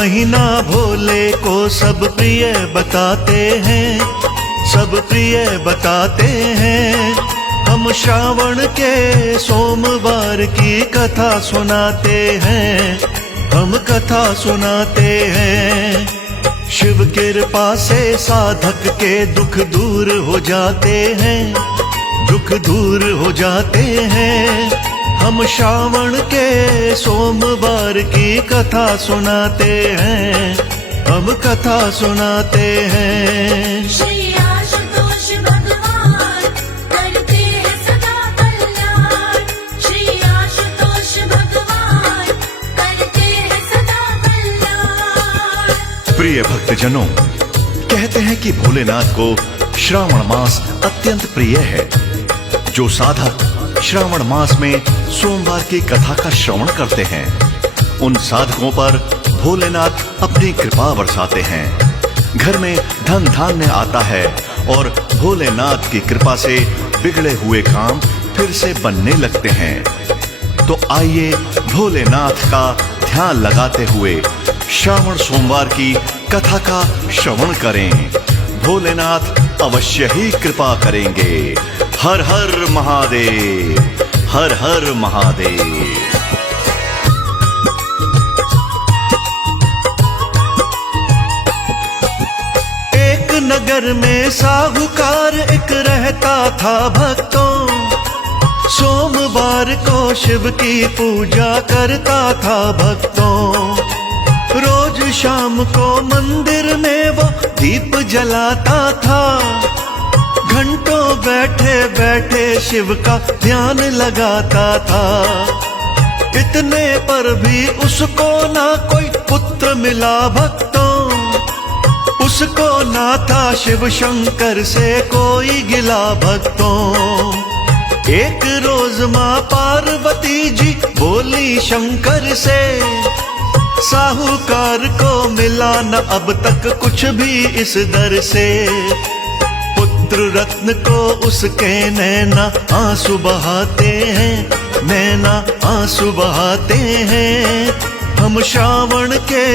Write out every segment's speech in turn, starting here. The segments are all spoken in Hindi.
महीना भोले को सब प्रिय बताते हैं, सब प्रिय बताते हैं। हम श्रावण के सोमवार की कथा सुनाते हैं, हम कथा सुनाते हैं। शिव कृपा से साधक के दुख दूर हो जाते हैं, दुख दूर हो जाते हैं। हम श्रावण के सोमवार की कथा सुनाते हैं, हम कथा सुनाते हैं। श्री आशुतोष भगवान करते हैं सदा कल्याण, श्री आशुतोष भगवान करते हैं सदा कल्याण। प्रिय भक्तजनों, कहते हैं कि भोलेनाथ को श्रावण मास अत्यंत प्रिय है। जो साधक श्रावण मास में सोमवार की कथा का श्रवण करते हैं, उन साधकों पर भोलेनाथ अपनी कृपा बरसाते हैं। घर में धन धान्य आता है और भोलेनाथ की कृपा से बिगड़े हुए काम फिर से बनने लगते हैं। तो आइए भोलेनाथ का ध्यान लगाते हुए श्रावण सोमवार की कथा का श्रवण करें। भोलेनाथ अवश्य ही कृपा करेंगे। हर हर महादेव, हर हर महादेव। एक नगर में साहूकार एक रहता था भक्तों। सोमवार को शिव की पूजा करता था भक्तों। रोज शाम को मंदिर में वो दीप जलाता था। घंटों बैठे बैठे शिव का ध्यान लगाता था। इतने पर भी उसको ना कोई पुत्र मिला भक्तों। उसको ना था शिव शंकर से कोई गिला भक्तों। एक रोज माँ पार्वती जी बोली शंकर से, साहूकार को मिला न अब तक कुछ भी इस दर से। पुत्र रत्न को उसके नैना आंसू बहाते हैं, नैना आंसू बहाते हैं। हम श्रावण के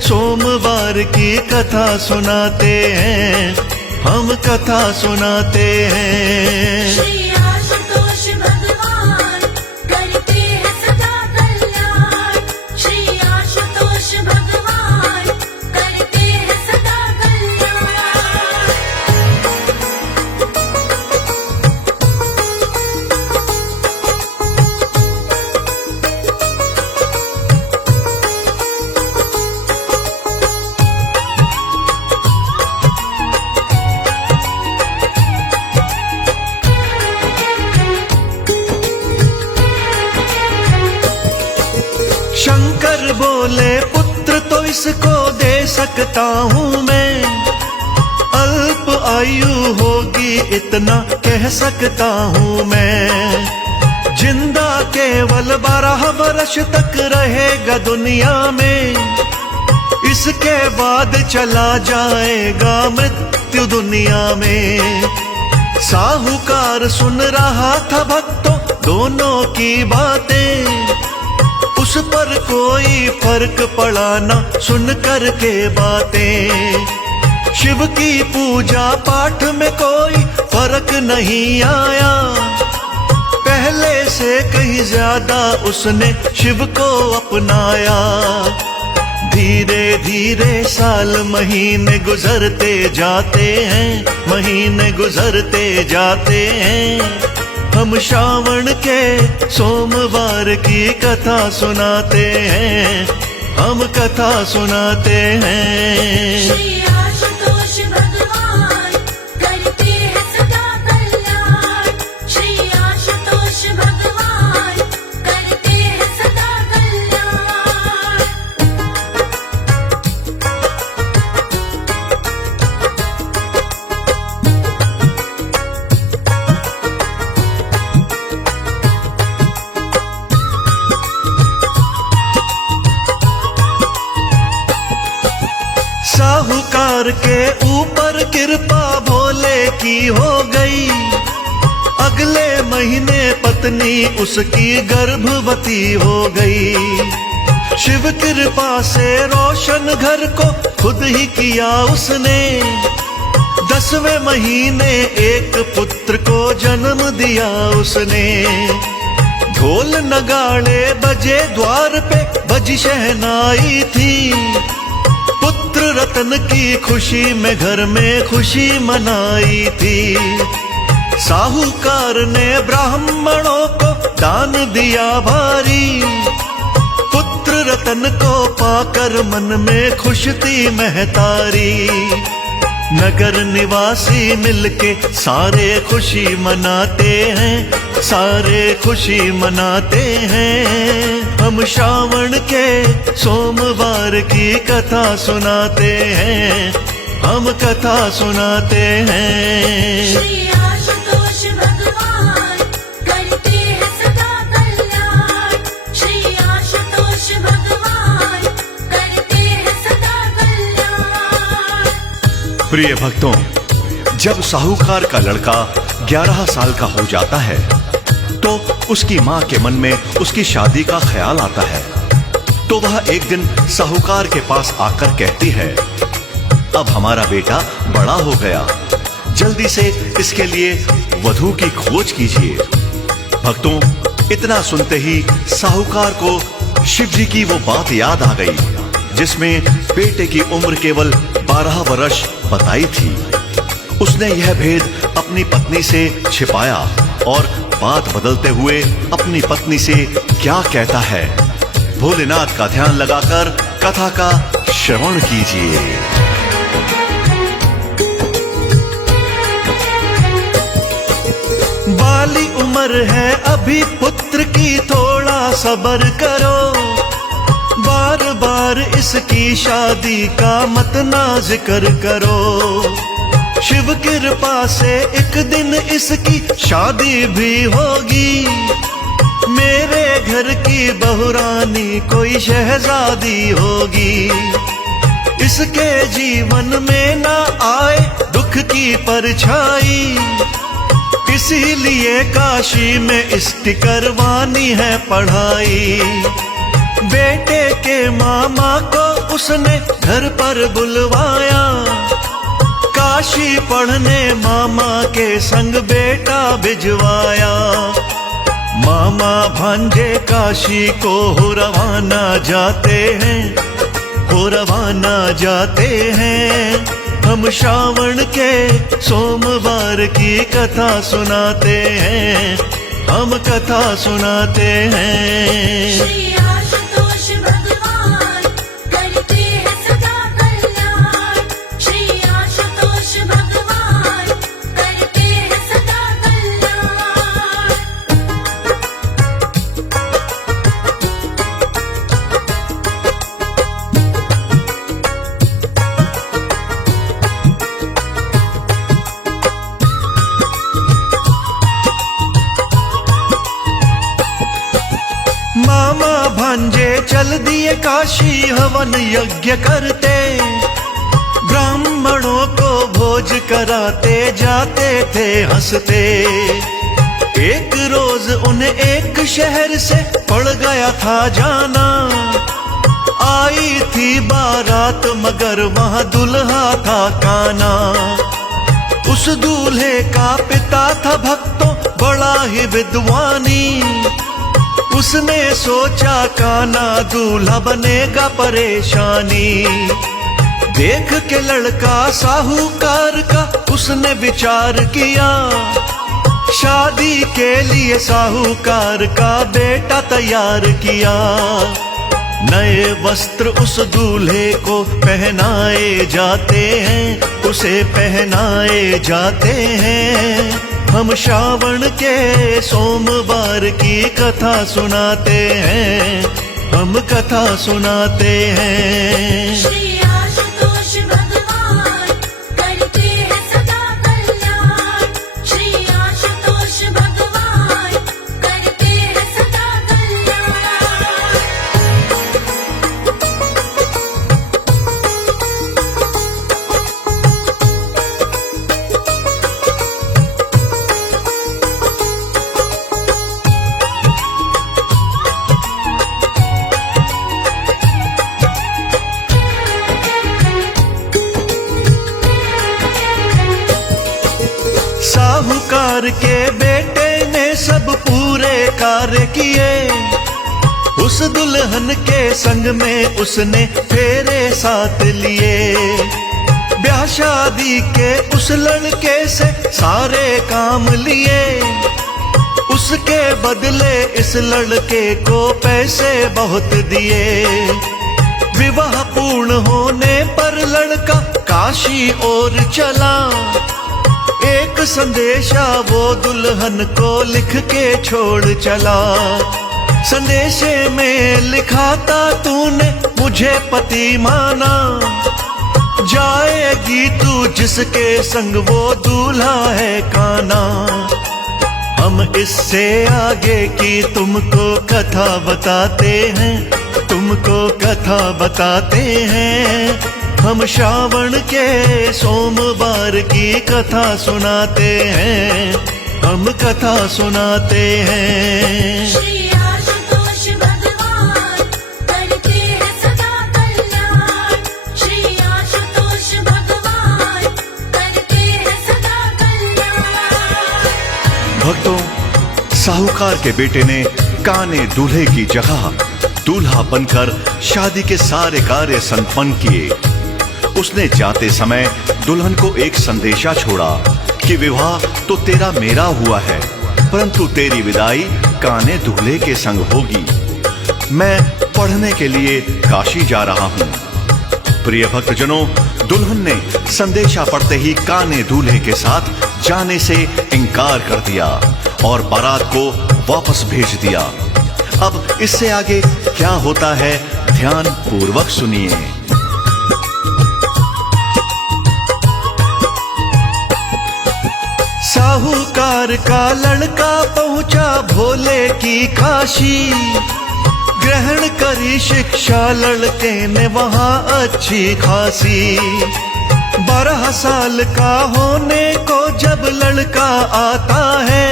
सोमवार की कथा सुनाते हैं, हम कथा सुनाते हैं। श्री आशुतोष भगवान करते हैं सदा कल्याण, श्री आशुतोष भगवान करते हैं सदा कल्याण। शंकर बोले पुत्र तो इसको दे सकता हूँ मैं। अल्प आयु होगी इतना कह सकता हूँ मैं। जिंदा केवल 12 वर्ष तक रहेगा दुनिया में। इसके बाद चला जाएगा मृत्यु दुनिया में। साहूकार सुन रहा था भक्तों दोनों की बातें। उस पर कोई फर्क पड़ा ना सुन कर के बातें। शिव की पूजा पाठ में कोई फर्क नहीं आया। पहले से कहीं ज्यादा उसने शिव को अपनाया। धीरे धीरे साल महीने गुजरते जाते हैं, महीने गुजरते जाते हैं। हम श्रावण के सोमवार की कथा सुनाते हैं, हम कथा सुनाते हैं। श्री आशुतोष भगवान करते हैं सदा कल्याण, श्री आशुतोष भगवान करते हैं सदा कल्याण। साहूकार के ऊपर कृपा भोले की हो गई। अगले महीने पत्नी उसकी गर्भवती हो गई। शिव कृपा से रोशन घर को खुद ही किया उसने। 10वें महीने एक पुत्र को जन्म दिया उसने। ढोल नगाड़े बजे द्वार पे बजी शहनाई थी। पुत्र रतन की खुशी में घर में खुशी मनाई थी। साहूकार ने ब्राह्मणों को दान दिया भारी। पुत्र रतन को पाकर मन में खुश थी महतारी। नगर निवासी मिलके सारे खुशी मनाते हैं, सारे खुशी मनाते हैं। हम श्रावण के सोमवार की कथा सुनाते हैं, हम कथा सुनाते हैं। श्री आशुतोष भगवान करते हैं सदा कल्याण। श्री आशुतोष भगवान करते हैं सदा कल्याण। प्रिय भक्तों, जब साहूकार का लड़का 11 साल का हो जाता है तो उसकी माँ के मन में उसकी शादी का ख्याल आता है। तो वह एक दिन साहूकार के पास आकर कहती है, अब हमारा बेटा बड़ा हो गया, जल्दी से इसके लिए वधू की खोज कीजिए। भक्तों, इतना सुनते ही साहूकार को शिव जी की वो बात याद आ गई जिसमें बेटे की उम्र केवल 12 वर्ष बताई थी। उसने यह भेद अपनी पत्नी से छिपाया और बात बदलते हुए अपनी पत्नी से क्या कहता है, भोलेनाथ का ध्यान लगाकर कथा का श्रवण कीजिए। बाली उम्र है अभी पुत्र की, थोड़ा सब्र करो। बार बार इसकी शादी का मत ना जिक्र करो। शिव कृपा से एक दिन इसकी शादी भी होगी। मेरे घर की बहुरानी कोई शहजादी होगी। इसके जीवन में ना आए दुख की परछाई, इसीलिए काशी में इसकी करवानी है पढ़ाई। बेटे के मामा को उसने घर पर बुलवाया। काशी पढ़ने मामा के संग बेटा भिजवाया। मामा भांजे काशी को हो रवाना जाते हैं, हो रवाना जाते हैं। हम श्रावण के सोमवार की कथा सुनाते हैं, हम कथा सुनाते हैं। श्री आशुतोष भगवान करते हैं सदा कल्याण। श्री आशुतोष भगवान करते हैं सदा कल्याण। मामा भांजे चल दिए काशी हवन यज्ञ करते। ब्राह्मणों को भोज कराते जाते थे हंसते। एक रोज उन्हें एक शहर से पड़ गया था जाना। आई थी बारात मगर वहां दुल्हा था काना। उस दूल्हे का पिता था भक्तों बड़ा ही विद्वानी। उसने सोचा काना दूल्हा बनेगा परेशानी। देख के लड़का साहूकार का उसने विचार किया। शादी के लिए साहूकार का बेटा तैयार किया। नए वस्त्र उस दूल्हे को पहनाए जाते हैं, उसे पहनाए जाते हैं। हम श्रावण के सोमवार की कथा सुनाते हैं, हम कथा सुनाते हैं। श्री आशुतोष भगवान करते हैं सदा कल्याण। श्री आशुतोष भगवान करते हैं सदा कल्याण। साहूकार के बेटे ने सब पूरे कार्य किए। उस दुल्हन के संग में उसने फेरे साथ लिए। ब्याह शादी के उस लड़के से सारे काम लिए। उसके बदले इस लड़के को पैसे बहुत दिए। विवाह पूर्ण होने पर लड़का काशी ओर चला। एक संदेशा वो दुल्हन को लिख के छोड़ चला। संदेशे में लिखा था, तूने मुझे पति माना, जाएगी तू जिसके संग वो दूल्हा है काना। हम इससे आगे की तुमको कथा बताते हैं, तुमको कथा बताते हैं। हम श्रावण के सोमवार की कथा सुनाते हैं, हम कथा सुनाते हैं। श्री आशुतोष भगवान करते हैं सदा कल्याण। श्री आशुतोष भगवान करते हैं सदा कल्याण। भक्तों, साहूकार के बेटे ने काने दूल्हे की जगह दूल्हा बनकर शादी के सारे कार्य संपन्न किए। उसने जाते समय दुल्हन को एक संदेशा छोड़ा कि विवाह तो तेरा मेरा हुआ है, परंतु तेरी विदाई काने दूल्हे के संग होगी। मैं पढ़ने के लिए काशी जा रहा हूँ। प्रिय भक्तजनों, दुल्हन ने संदेशा पढ़ते ही काने दूल्हे के साथ जाने से इनकार कर दिया और बारात को वापस भेज दिया। अब इससे आगे क्या होता है, ध्यान पूर्वक सुनिए। साहूकार का लड़का पहुंचा भोले की काशी। ग्रहण करी शिक्षा लड़के ने वहां अच्छी खासी। 12 साल का होने को जब लड़का आता है,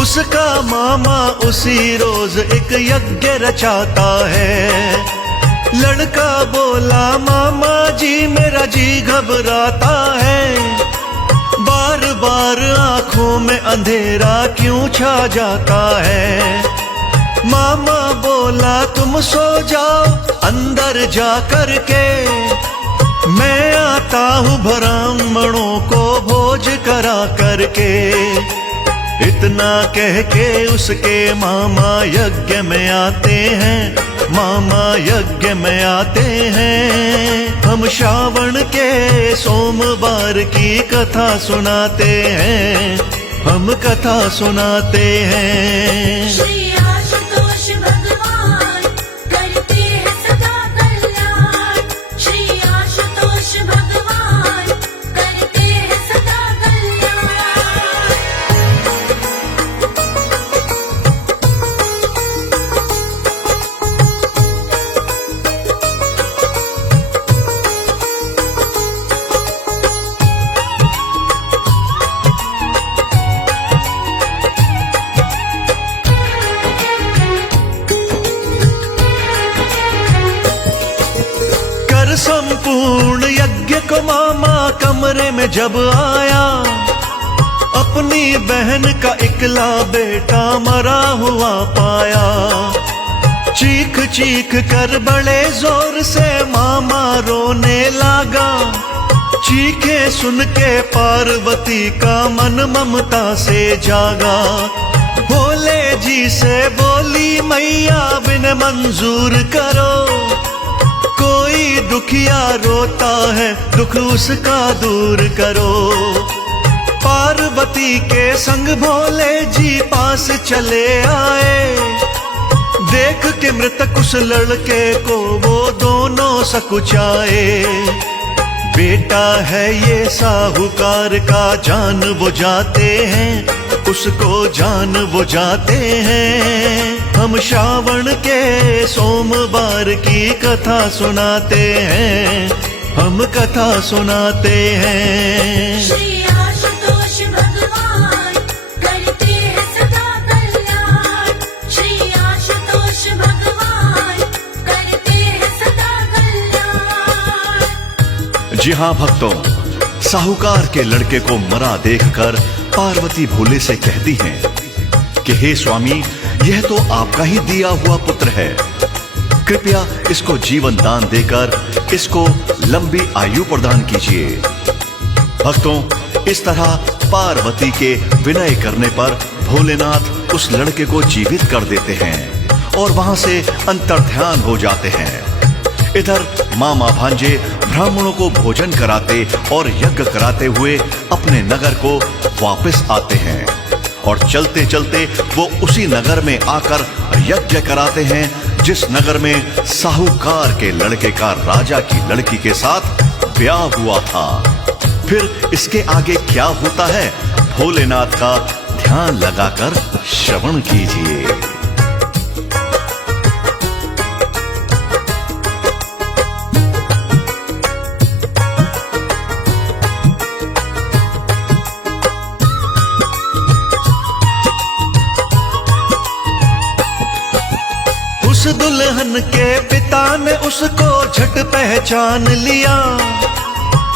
उसका मामा उसी रोज एक यज्ञ रचाता है। लड़का बोला, मामा जी मेरा जी घबराता है, बार बार आंखों में अंधेरा क्यों छा जाता है। मामा बोला, तुम सो जाओ अंदर जा कर के, मैं आता हूँ ब्राह्मणों को भोज करा करके। इतना कह के उसके मामा यज्ञ में आते हैं, मामा यज्ञ में आते हैं। हम श्रावण के सोमवार की कथा सुनाते हैं, हम कथा सुनाते हैं। श्री आशुतोष भगवान करते हैं सदा कल्याण। श्री आशुतोष भगवान करते हैं सदा कल्याण। संपूर्ण यज्ञ को मामा कमरे में जब आया, अपनी बहन का इकला बेटा मरा हुआ पाया। चीख चीख कर बड़े जोर से मामा रोने लगा। चीखे सुन के पार्वती का मन ममता से जागा। भोले जी से बोली, मैया बिन मंजूर करो, कोई दुखिया रोता है दुख उसका दूर करो। पार्वती के संग भोले जी पास चले आए। देख के मृतक उस लड़के को वो दोनों सकुचाए। बेटा है ये साहूकार का, जान वो जाते हैं, उसको जान वो जाते हैं। हम श्रावण के सोमवार की कथा सुनाते हैं, हम कथा सुनाते हैं। श्री आशुतोष भगवान करते हैं सदा कल्याण। श्री आशुतोष भगवान करते हैं सदा कल्याण। जी हाँ भक्तों, साहूकार के लड़के को मरा देखकर पार्वती भोले से कहती हैं कि हे स्वामी, यह तो आपका ही दिया हुआ पुत्र है, कृपया इसको जीवन दान देकर इसको लंबी आयु प्रदान कीजिए। भक्तों, इस तरह पार्वती के विनय करने पर भोलेनाथ उस लड़के को जीवित कर देते हैं और वहां से अंतर्ध्यान हो जाते हैं। इधर मामा भांजे ब्राह्मणों को भोजन कराते और यज्ञ कराते हुए अपने नगर को वापस आते हैं और चलते चलते वो उसी नगर में आकर यज्ञ कराते हैं जिस नगर में साहूकार के लड़के का राजा की लड़की के साथ ब्याह हुआ था। फिर इसके आगे क्या होता है, भोलेनाथ का ध्यान लगाकर श्रवण कीजिए। उस दुल्हन के पिता ने उसको झट पहचान लिया,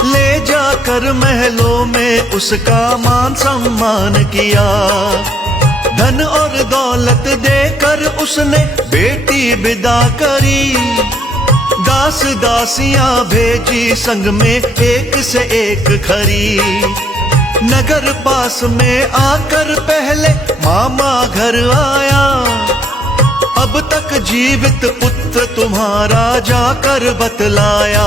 ले जाकर महलों में उसका मान सम्मान किया। धन और दौलत देकर उसने बेटी विदा करी, दास दासियां भेजी संग में एक से एक खरी। नगर पास में आकर पहले मामा घर आया, अब तक जीवित पुत्र तुम्हारा जाकर बतलाया।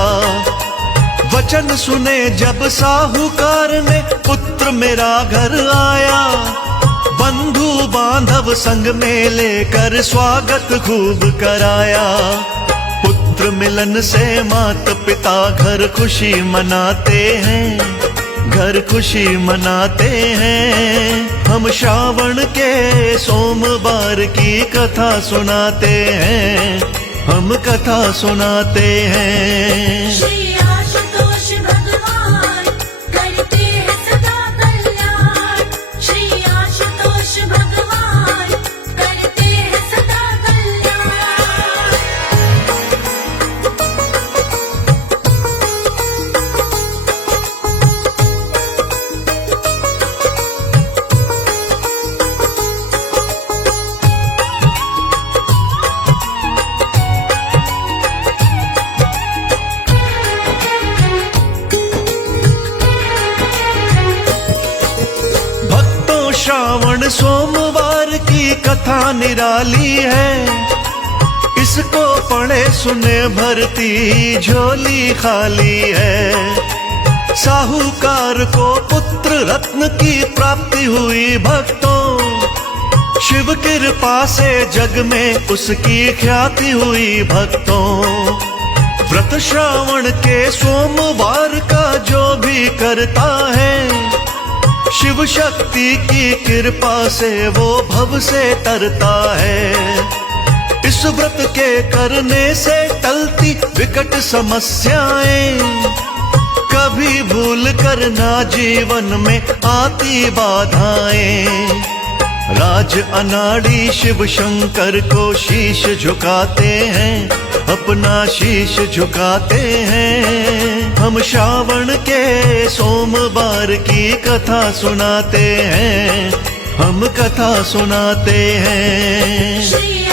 वचन सुने जब साहूकार ने पुत्र मेरा घर आया, बंधु बांधव संग में लेकर स्वागत खूब कराया। पुत्र मिलन से मात पिता घर खुशी मनाते हैं, घर खुशी मनाते हैं। हम श्रावण के सोमवार की कथा सुनाते हैं, हम कथा सुनाते हैं। श्री आशुतोष भगवान करते हैं सदा कल्याण। श्री आशुतोष भगवान करते हैं सदा कल्याण। श्रावण सोमवार की कथा निराली है, इसको पढ़े सुने भरती झोली खाली है। साहूकार को पुत्र रत्न की प्राप्ति हुई भक्तों, शिव कृपा से जग में उसकी ख्याति हुई भक्तों। व्रत श्रावण के सोमवार का जो भी करता है, शिव शक्ति की कृपा से वो भव से तरता है। इस व्रत के करने से टलती विकट समस्याएं, कभी भूल कर ना जीवन में आती बाधाएं। राज अनाड़ी शिव शंकर को शीश झुकाते हैं, अपना शीश झुकाते हैं। हम श्रावण के सोमवार की कथा सुनाते हैं, हम कथा सुनाते हैं। श्री